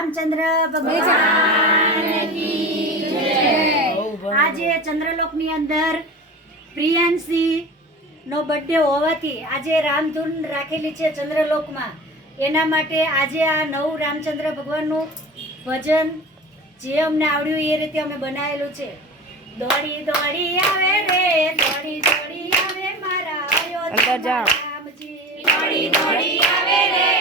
રામચંદ્ર ભગવાન આજે ચંદ્રલોકની અંદર પ્રિયાંશી નો બર્થડે હોવાથી આજે રામધૂન રાખેલી છે ચંદ્રલોકમાં. એના માટે આજે આ નવું રામચંદ્ર ભગવાનનું ભજન જે અમને આવડ્યું એ રીતે અમે બનાવેલું છે. દોડી દોડી આવે રે દોડી દોડી આવે મારા અંદર જાઓ. દોડી દોડી આવે રે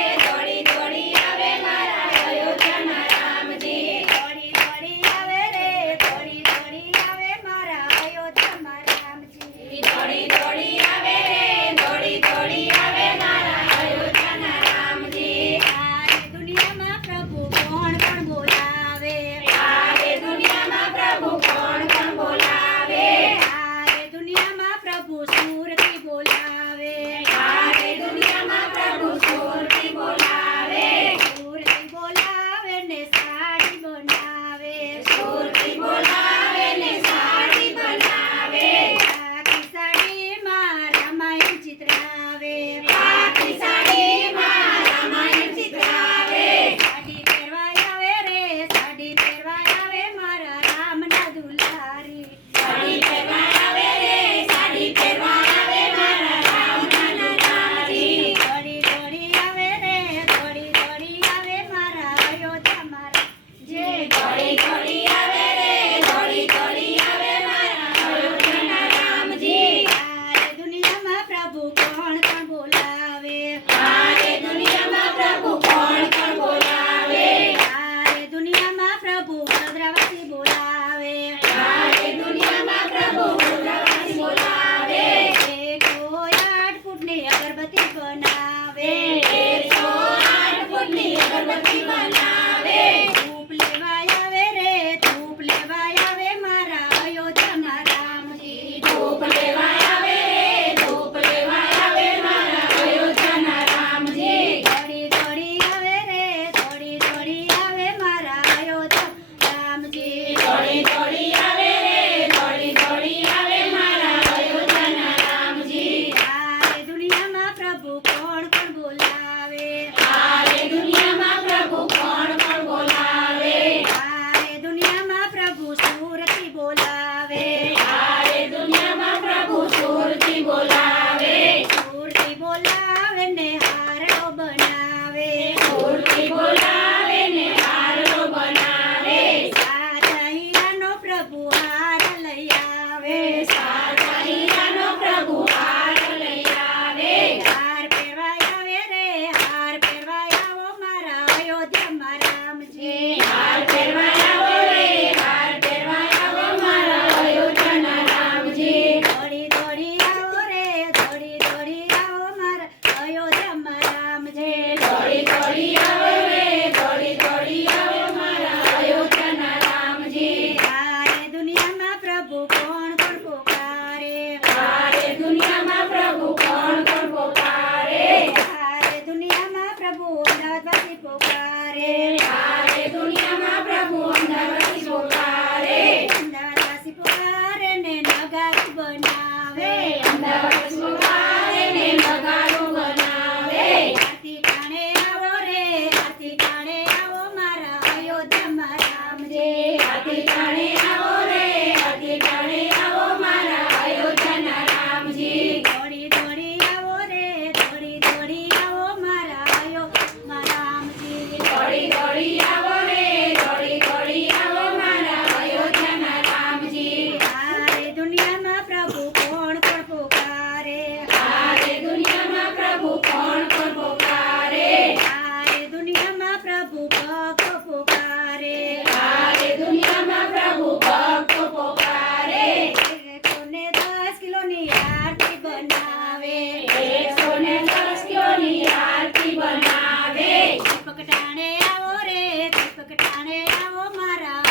victoria. જે પ્રગટાણે આવો મારા